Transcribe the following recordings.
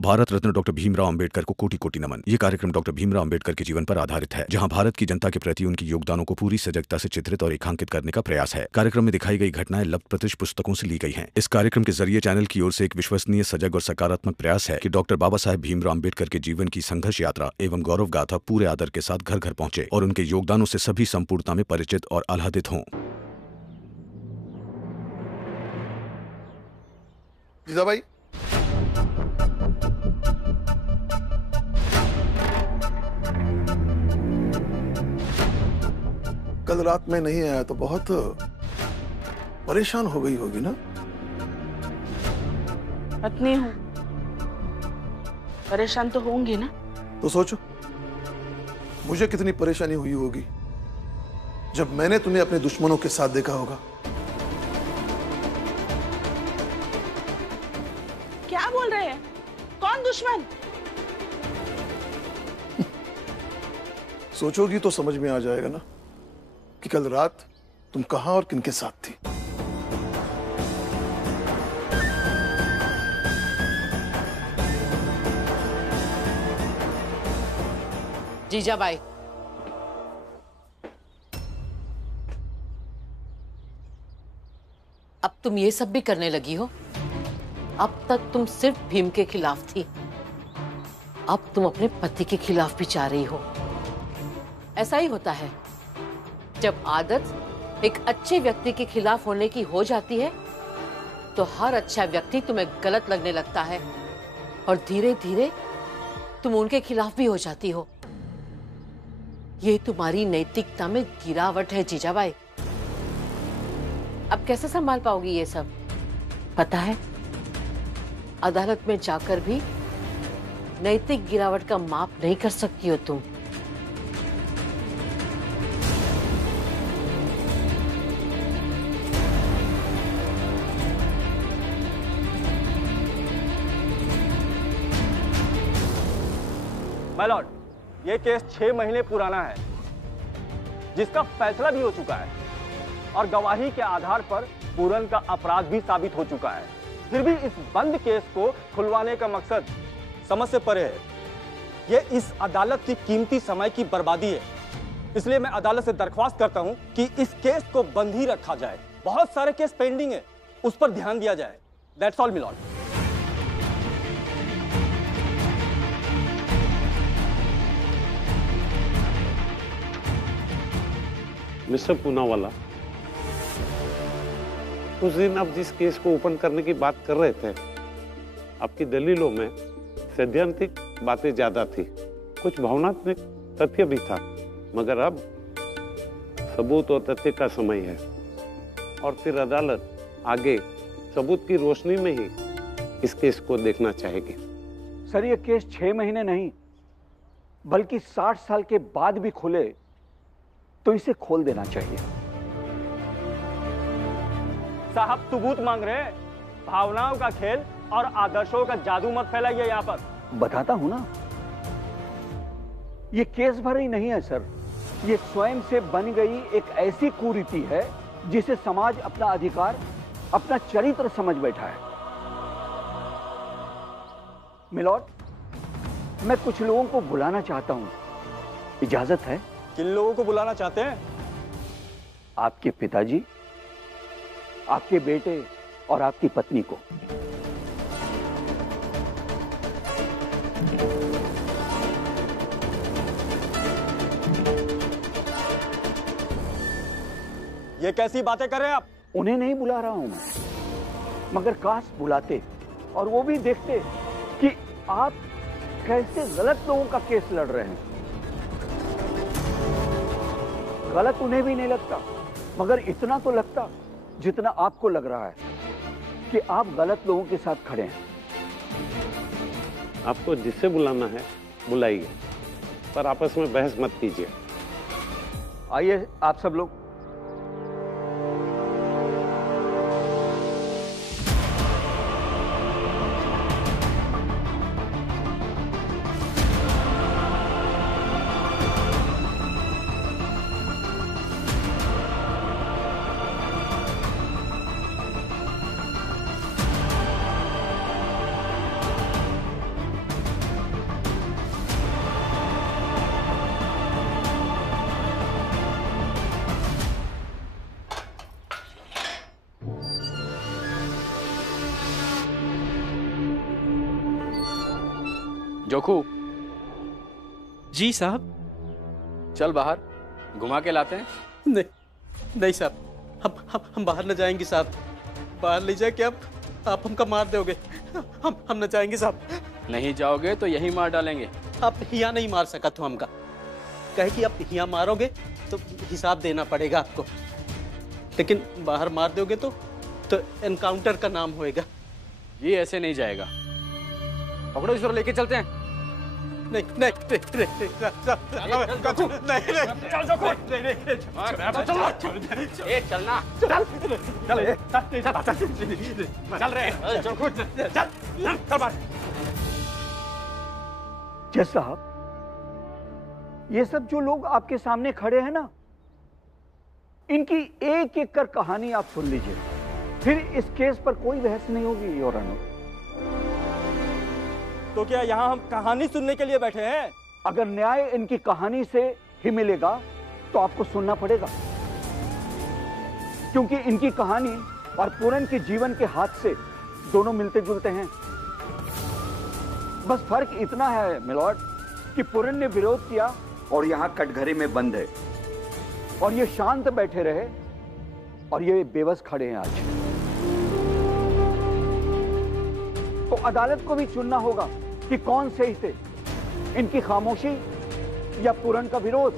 Bharat Ratna doctor Bhimrao Ambedkar को कोटि कोटि नमन। ये कार्यक्रम डॉक्टर भीमराव अंबेडकर के जीवन पर आधारित है, जहां भारत की जनता के प्रति उनके योगदानों को पूरी सजगता से चित्रित और रेखांकित करने का प्रयास है। कार्यक्रम में दिखाई गई घटनाएं लब्ध प्रतिष्ठ पुस्तकों से ली गई हैं। इस कार्यक्रम के जरिए चैनल की ओर से एक विश्वसनीय, सजग और सकारात्मक प्रयास है कि डॉक्टर बाबा साहेब भीमराव अंबेडकर के जीवन की संघर्ष यात्रा एवं गौरव गाथा पूरे आदर के साथ घर घर पहुंचे और उनके योगदानों से सभी संपूर्णता में परिचित और आह्लादित हों। जीजाबाई, कल रात में नहीं आया तो बहुत परेशान हो गई होगी ना? पत्नी हूं, परेशान तो होंगी ना। तो सोचो मुझे कितनी परेशानी हुई होगी जब मैंने तुम्हें अपने दुश्मनों के साथ देखा होगा। क्या बोल रहे हैं? कौन दुश्मन? सोचोगी तो समझ में आ जाएगा ना कि कल रात तुम कहां और किनके साथ थी। जीजाबाई, अब तुम ये सब भी करने लगी हो। अब तक तुम सिर्फ भीम के खिलाफ थी, अब तुम अपने पति के खिलाफ भी जा रही हो। ऐसा ही होता है, जब आदत एक अच्छे व्यक्ति के खिलाफ होने की हो जाती है तो हर अच्छा व्यक्ति तुम्हें गलत लगने लगता है और धीरे धीरे तुम उनके खिलाफ भी हो जाती हो। ये तुम्हारी नैतिकता में गिरावट है जीजाबाई। अब कैसे संभाल पाओगी ये सब? पता है, अदालत में जाकर भी नैतिक गिरावट का माप नहीं कर सकती हो तुम। माय लॉर्ड, ये केस 6 महीने पुराना है, जिसका फैसला भी हो चुका है और गवाही के आधार पर पूरन का अपराध भी साबित हो चुका है। फिर भी इस बंद केस को खुलवाने का मकसद समझ से परे है। ये इस अदालत की कीमती समय की बर्बादी है। इसलिए मैं अदालत से दरख्वास्त करता हूं कि इस केस को बंद ही रखा जाए। बहुत सारे केस पेंडिंग है, उस पर ध्यान दिया जाए। That's all my Lord. Mister Poonawalla, उस दिन आप जिस केस को ओपन करने की बात कर रहे थे, आपकी दलीलों में सैद्धांतिक बातें ज्यादा थी, कुछ भावनात्मक तथ्य भी था, मगर अब सबूत और तथ्य का समय है और फिर अदालत आगे सबूत की रोशनी में ही इस केस को देखना चाहेगी। सर, ये केस 6 महीने नहीं बल्कि 60 साल के बाद भी खुले तो इसे खोल देना चाहिए। साहब सबूत मांग रहे हैं, भावनाओं का खेल और आदर्शों का जादू मत फैलाइए यहाँ पर। बताता हूं ना, ये केस भर ही नहीं है सर, ये स्वयं से बन गई एक ऐसी कुरीति है जिसे समाज अपना अधिकार, अपना चरित्र समझ बैठा है। मिलॉर्ड, मैं कुछ लोगों को बुलाना चाहता हूं, इजाजत है? किन लोगों को बुलाना चाहते हैं? आपके पिताजी, आपके बेटे और आपकी पत्नी को। ये कैसी बातें कर रहे हैं आप? उन्हें नहीं बुला रहा हूं मैं, मगर काश बुलाते और वो भी देखते कि आप कैसे गलत लोगों का केस लड़ रहे हैं। गलत उन्हें भी नहीं लगता, मगर इतना तो लगता जितना आपको लग रहा है कि आप गलत लोगों के साथ खड़े हैं। आपको जिससे बुलाना है बुलाइए, पर आपस में बहस मत कीजिए। आइए आप सब लोग। जोखू, जी साहब। चल बाहर घुमा के लाते हैं। नहीं नहीं साहब, हम बाहर न जाएंगे साहब। बाहर ले जाके आप हमका मार दोगे। हम न जाएंगे साहब। नहीं जाओगे तो यही मार डालेंगे। आप हिया नहीं मार सका तो हमका कहे कि आप हिया मारोगे तो हिसाब देना पड़ेगा आपको, लेकिन बाहर मार दोगे तो एनकाउंटर का नाम होएगा। ये ऐसे नहीं जाएगा। पकड़ो इसको, लेके चलते हैं। नहीं नहीं चलना चल रहे जज साहब, ये सब जो लोग आपके सामने खड़े हैं ना, इनकी एक एक कर कहानी आप सुन लीजिए, फिर इस केस पर कोई बहस नहीं होगी योर ऑनर। तो क्या यहाँ हम कहानी सुनने के लिए बैठे हैं? अगर न्याय इनकी कहानी से ही मिलेगा तो आपको सुनना पड़ेगा, क्योंकि इनकी कहानी और पूरन के जीवन के हादसे दोनों मिलते जुलते हैं। बस फर्क इतना है मिलॉर्ड कि पूरन ने विरोध किया और यहां कटघरे में बंद है, और ये शांत बैठे रहे और ये बेबस खड़े हैं आज। तो अदालत को भी चुनना होगा कि कौन सही थे, इनकी खामोशी या पूरन का विरोध,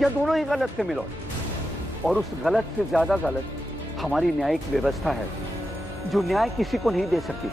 या दोनों ही गलत थे मिलॉर्ड। और उस गलत से ज्यादा गलत हमारी न्यायिक व्यवस्था है, जो न्याय किसी को नहीं दे सकती।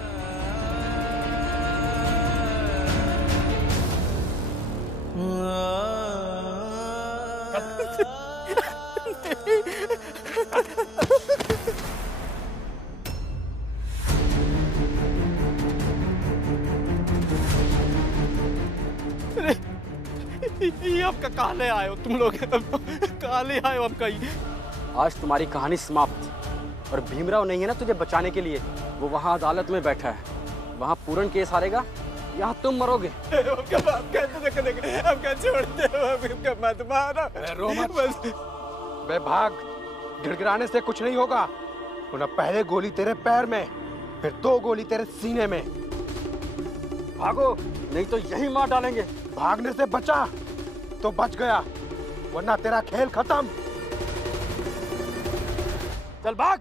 ये आपका कहाँ ले आए हो तुम लोग? कहाँ ले आए हो आपका? आज तुम्हारी कहानी समाप्त। और भीमराव नहीं है ना तुझे बचाने के लिए, वो वहाँ अदालत में बैठा है। वहाँ पूरन केस हारेगा, यहाँ तुम मरोगे। बे भाग, गिड़गिड़ाने से कुछ नहीं होगा। उन्हें पहले गोली तेरे पैर में, फिर 2 गोली तेरे सीने में। भागो, नहीं तो यही मार डालेंगे। भागने से बचा तो बच गया, वरना तेरा खेल खत्म। चल भाग।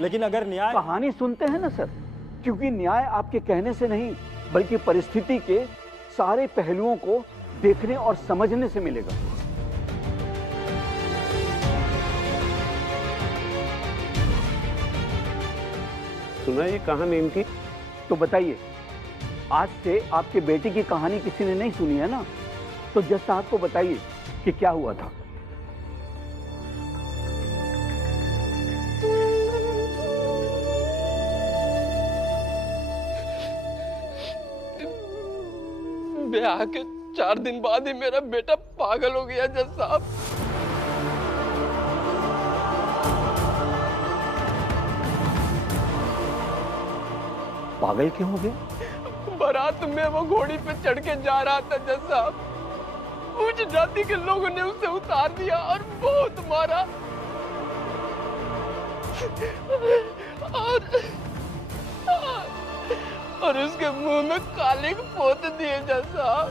लेकिन अगर न्याय कहानी सुनते हैं ना सर, क्योंकि न्याय आपके कहने से नहीं बल्कि परिस्थिति के सारे पहलुओं को देखने और समझने से मिलेगा। सुनाइए कहानी इनकी। तो बताइए, आज से आपके बेटे की कहानी किसी ने नहीं सुनी है ना, तो जज साहब को बताइए कि क्या हुआ था। ब्याह के 4 दिन बाद ही मेरा बेटा पागल हो गया जज साहब। पागल क्यों हो गया? बारात में वो घोड़ी पे चढ़ के जा रहा था जज साहब, उच्च जाति के लोगों ने उसे उतार दिया और बहुत मारा, और उसके मुंह में कालिक पोत दिए जज साहब,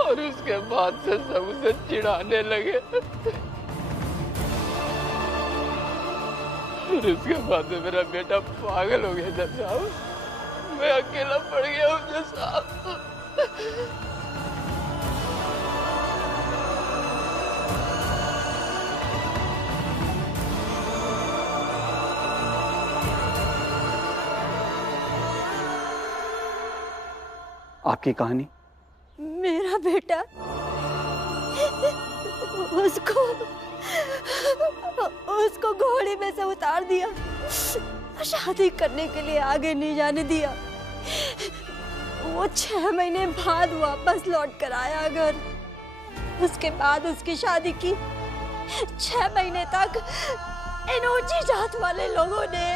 और उसके बाद से सब उसे चिढ़ाने लगे। और उसके बाद में मेरा बेटा पागल हो गया जज साहब। मैं अकेला पड़ गया हूँ जज साहब। आपकी कहानी? मेरा बेटा उसको घोड़े में से उतार दिया, शादी करने के लिए आगे नहीं जाने दिया। वो 6 महीने बाद वापस लौट कर आया घर। उसके बाद उसकी शादी की। 6 महीने तक इन ऊंची जात वाले लोगों ने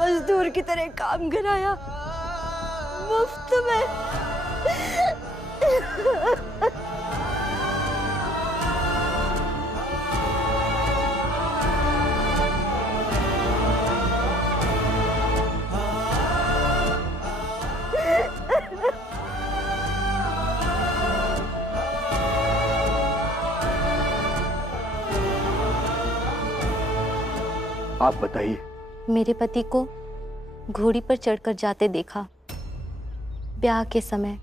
मजदूर की तरह काम कराया मुफ्त में। आप बताइए। मेरे पति को घोड़ी पर चढ़कर जाते देखा ब्याह के समय।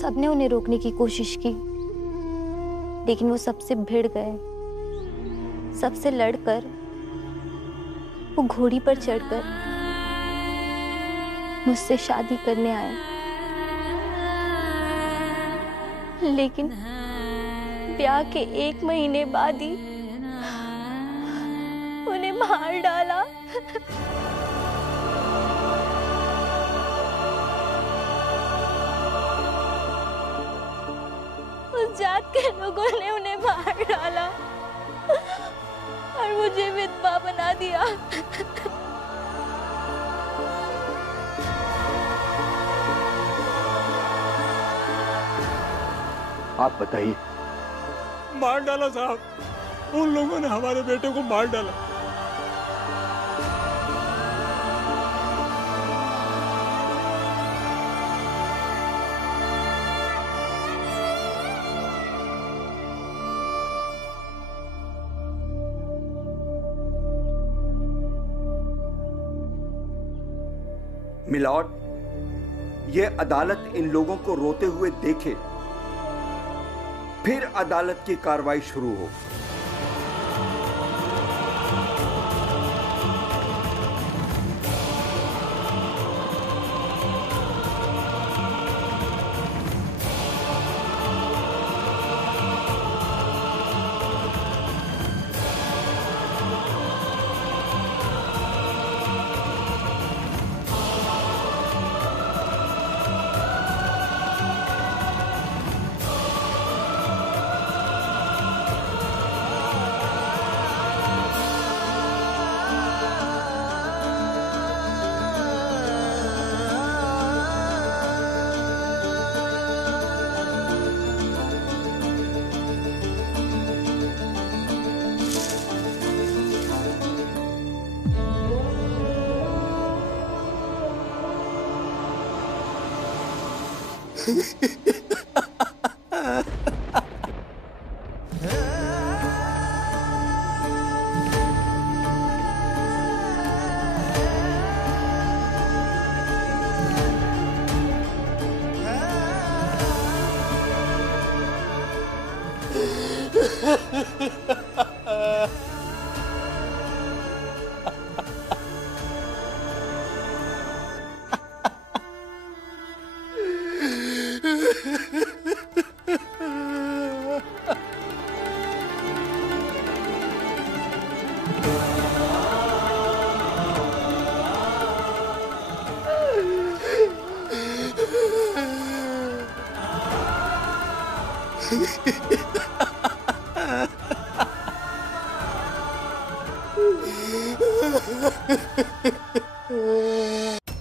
सबने उन्हें रोकने की कोशिश की, लेकिन वो सबसे भिड़ गए। सबसे लड़कर वो घोड़ी पर चढ़कर मुझसे शादी करने आए, लेकिन ब्याह के 1 महीने बाद ही उन्हें मार डाला। उस जात के लोगों ने उन्हें मार डाला और मुझे विधवा बना दिया। आप बताइए। मार डाला साहब, उन लोगों ने हमारे बेटे को मार डाला। मिलॉर्ड, ये अदालत इन लोगों को रोते हुए देखे, फिर अदालत की कार्रवाई शुरू हो।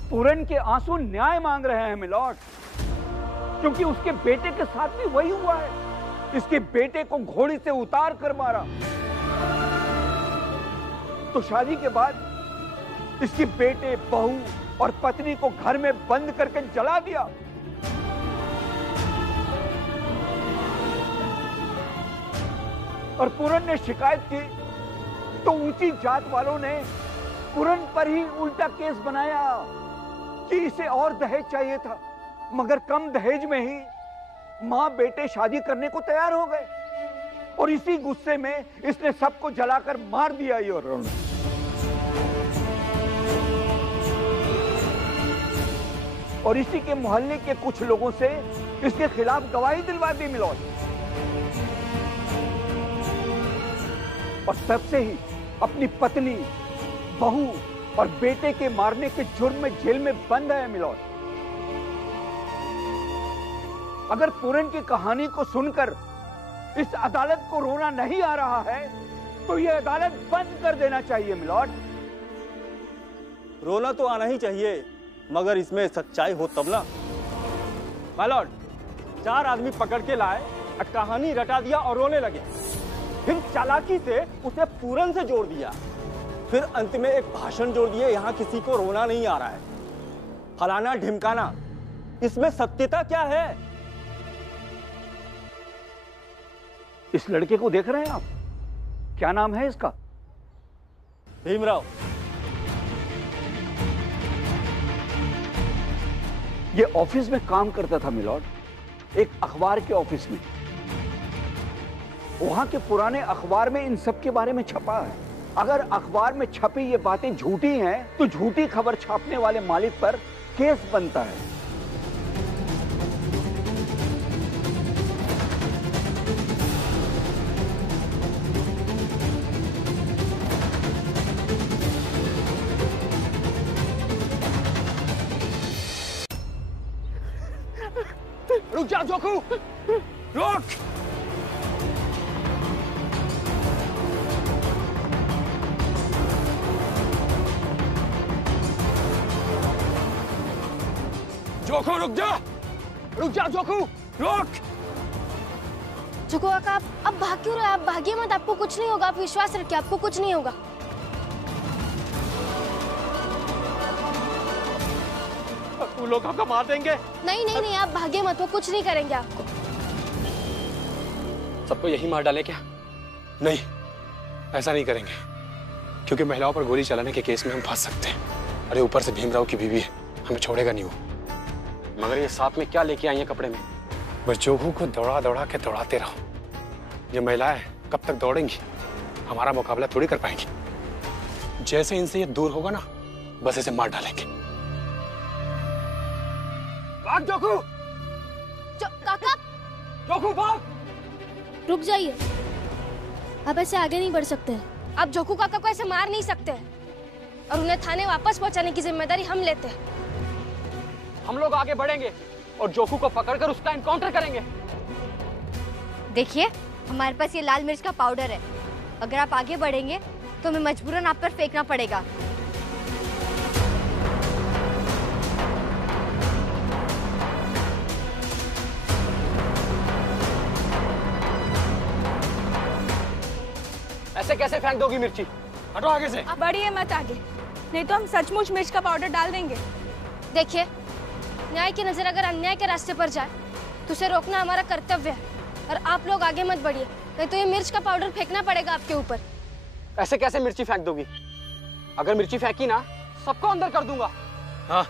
पूरन के आंसू न्याय मांग रहे हैं मिलॉर्ड, क्योंकि उसके बेटे के साथ भी वही हुआ है। इसके बेटे को घोड़ी से उतार कर मारा, तो शादी के बाद इसके बेटे, बहू और पत्नी को घर में बंद करके जला दिया। और पूरन ने शिकायत की तो ऊंची जात वालों ने पूरन पर ही उल्टा केस बनाया कि इसे और दहेज चाहिए था, मगर कम दहेज में ही मां बेटे शादी करने को तैयार हो गए। और इसी गुस्से में इसने सबको जलाकर मार दिया। ये और इसी के मोहल्ले के कुछ लोगों से इसके खिलाफ गवाही दिलवा दी मिलॉर्ड। और तब से ही अपनी पत्नी, बहू और बेटे के मारने के जुर्म में जेल में बंद है मिलॉर्ड। अगर पूरन की कहानी को सुनकर इस अदालत को रोना नहीं आ रहा है तो ये अदालत बंद कर देना चाहिए मिलॉर्ड। रोना तो आना ही चाहिए, मगर इसमें सच्चाई हो तब ना। माय लॉर्ड, 4 आदमी पकड़ के लाए, कहानी रटा दिया और रोने लगे। फिर चालाकी से उसे पूरन से जोड़ दिया। फिर अंत में एक भाषण जोड़ दिए, यहाँ किसी को रोना नहीं आ रहा है, फलाना ढिमकाना। इसमें सत्यता क्या है? इस लड़के को देख रहे हैं आप? क्या नाम है इसका? भीमराव। ये ऑफिस में काम करता था मिलॉर्ड, एक अखबार के ऑफिस में। वहां के पुराने अखबार में इन सब के बारे में छपा है। अगर अखबार में छपी ये बातें झूठी हैं तो झूठी खबर छापने वाले मालिक पर केस बनता है। रुक जा जोखू, रुक। जोखू रुक जा, रुक जा जोखू, रुक। जोखू काका, आप भाग क्यों रहे? आप भागिए मत, आपको कुछ नहीं होगा। आप विश्वास रखिए, आपको कुछ नहीं होगा। वो लोग आपको मार देंगे। नहीं नहीं नहीं, आप भागिए मत, वो कुछ नहीं करेंगे आपको। सबको यही मार डाले क्या? नहीं, ऐसा नहीं करेंगे, क्योंकि महिलाओं पर गोली चलाने के केस में हम फंस सकते हैं। अरे ऊपर से भीमराव की बीवी है, हमें छोड़ेगा नहीं वो। मगर ये साथ में क्या लेके आई है कपड़े में? बस जोगू को दौड़ा दौड़ा के दौड़ाते रहो। ये महिलाएं कब तक दौड़ेंगी? हमारा मुकाबला थोड़ी कर पाएंगी। जैसे इनसे ये दूर होगा ना, बस इसे मार डालेंगे। भाग जोगू! काका! जोगू भाग! रुक जाइए, आप ऐसे आगे नहीं बढ़ सकते। आप जोखू काका को ऐसे मार नहीं सकते और उन्हें थाने वापस पहुंचाने की जिम्मेदारी हम लेते हैं। हम लोग आगे बढ़ेंगे और जोखू को पकड़कर उसका एनकाउंटर करेंगे। देखिए, हमारे पास ये लाल मिर्च का पाउडर है। अगर आप आगे बढ़ेंगे तो हमें मजबूरन आप पर फेंकना पड़ेगा। ऐसे कैसे फेंक दोगी मिर्ची? हटो आगे से। आप बढ़िए मत आगे, नहीं तो हम सचमुच मिर्च का पाउडर डाल देंगे। देखिए, न्याय की नजर अगर अन्याय के रास्ते पर जाए तो उसे रोकना हमारा कर्तव्य है। और आप लोग आगे मत बढ़िए, नहीं तो ये मिर्च का पाउडर फेंकना पड़ेगा आपके ऊपर। ऐसे कैसे मिर्ची फेंक दोगी? अगर मिर्ची फेंकी ना, सबको अंदर कर दूंगा। हाँ।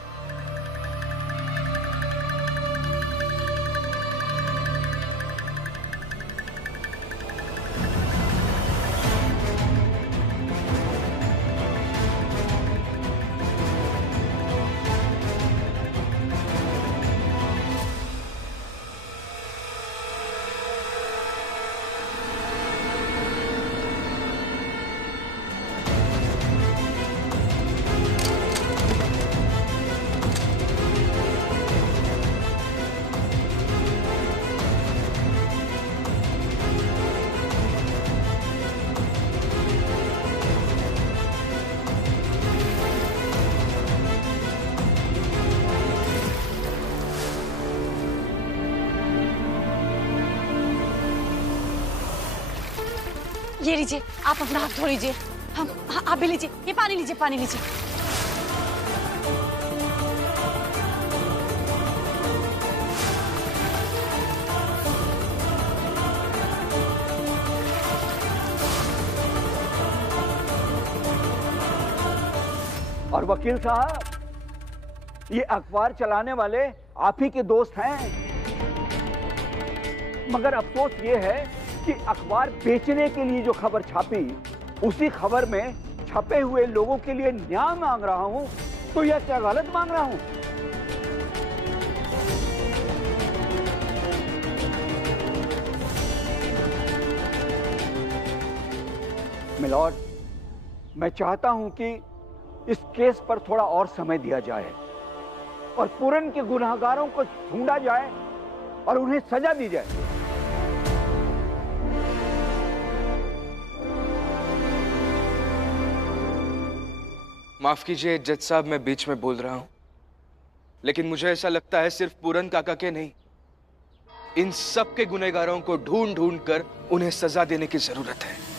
ये लीजिए, आप अपना हाथ धो लीजिए। हम आप भी लीजिए, ये पानी लीजिए, पानी लीजिए। और वकील साहब, ये अखबार चलाने वाले आप ही के दोस्त हैं, मगर अफसोस ये है कि अखबार बेचने के लिए जो खबर छापी, उसी खबर में छपे हुए लोगों के लिए न्याय मांग रहा हूं, तो यह क्या गलत मांग रहा हूं? मिलॉर्ड, मैं चाहता हूं कि इस केस पर थोड़ा और समय दिया जाए और पूरन के गुनहगारों को ढूंढा जाए और उन्हें सजा दी जाए। माफ कीजिए जज साहब, मैं बीच में बोल रहा हूं, लेकिन मुझे ऐसा लगता है सिर्फ पूरन काका के नहीं, इन सब के गुनहगारों को ढूंढ ढूंढ कर उन्हें सजा देने की जरूरत है।